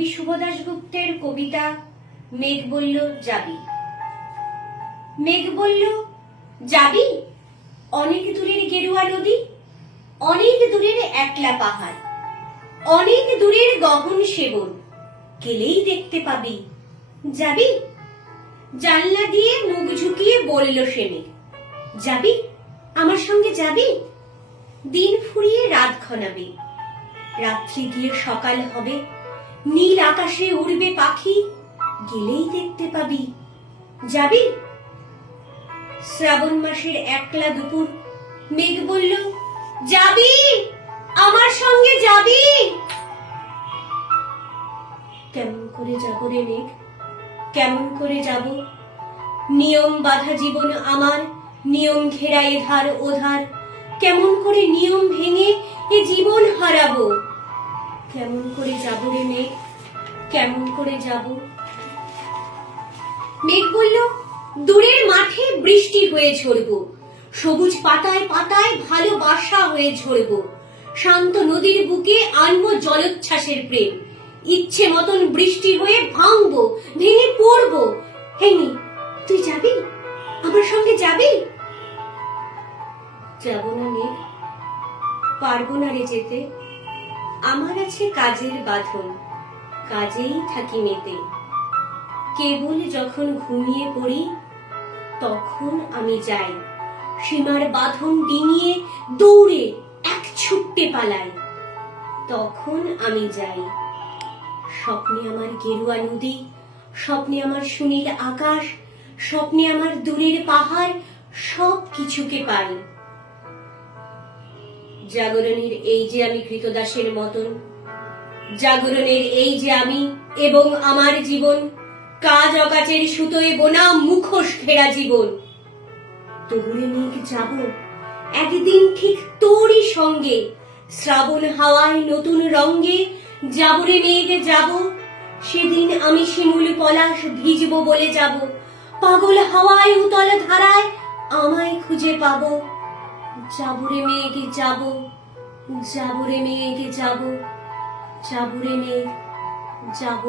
কবি শুভ দাশগুপ্তের কবিতা মেঘ বলল যাবি। মেঘ বলল যাবি, অনেক দূরের গেরুয়া নদী, অনেক দূরের একলা পাহাড়, অনেক দূরের গহন সেবন, গেলেই দেখতে পাবি। যাবি? জানলা দিয়ে মুখ ঝুঁকিয়ে বলল সে মেঘ, যাবি, আমার সঙ্গে যাবি? দিন ফুরিয়ে রাত ঘনাবে, রাত্রি গিয়ে সকাল হবে, নীল আকাশে উড়বে পাখি, গেলেই দেখতে পাবি। যাবি? শ্রাবণ মাসের একলা দুপুর, মেঘ বলল যাবি, আমার সঙ্গে যাবি? কেমন করে যাব রে মেঘ, কেমন করে যাব? নিয়ম বাঁধা জীবন আমার, নিয়ম ঘেরা এধার ওধার, কেমন করে নিয়ম ভেঙে এ জীবন হারাবো? কেমন করে যাব রে মেঘ, কেমন করে যাব? মেঘ বলল দূরের মাঠে বৃষ্টি হয়ে ঝরবো, সবুজ পাতায় পাতায় ভালোবাসা হয়ে ঝরবো, শান্ত নদীর বুকে আনবো জলোচ্ছ্বাসের প্রেম, ইচ্ছে মতন বৃষ্টি হয়ে ভাঙবো, ভেঙে পড়বো। হেমি, তুই যাবি, আমার সঙ্গে যাবি? যাব না মেঘ, পারবো না রে যেতে, আমার আছে কাজের বাঁধন, কাজেই থাকি মেতে। কেবল যখন ঘুমিয়ে পড়ি তখন আমি যাই, সীমার বাঁধন ডিঙিয়ে দৌড়ে এক ছুট্টে পালাই, তখন আমি যাই। স্বপ্নে আমার গেরুয়া নদী, স্বপ্নে আমার সুনীল আকাশ, স্বপ্নে আমার দূরের পাহাড়, সব কিছুকে পাই। জাগরণের এই যে আমি কৃতদাসের মতন, জাগরণের এই যে আমি এবং আমার জীবন, কাজ অকাজের সুতোয় বোনা মুখোশ ঘেরা জীবন। তবুরে মেঘ যাব একদিন ঠিক তোরই সঙ্গে, শ্রাবণ হাওয়ায় নতুন রঙ্গে যাবরে মেঘ যাব। সেদিন আমি শিমুল পলাশ ভিজবো বলে যাব, পাগল হাওয়ায় উতল ধারায় আমায় খুঁজে পাবো। যাবরে মেঘ যাব, যাবরে মেঘ যাব, যাবরে মেঘ যাব।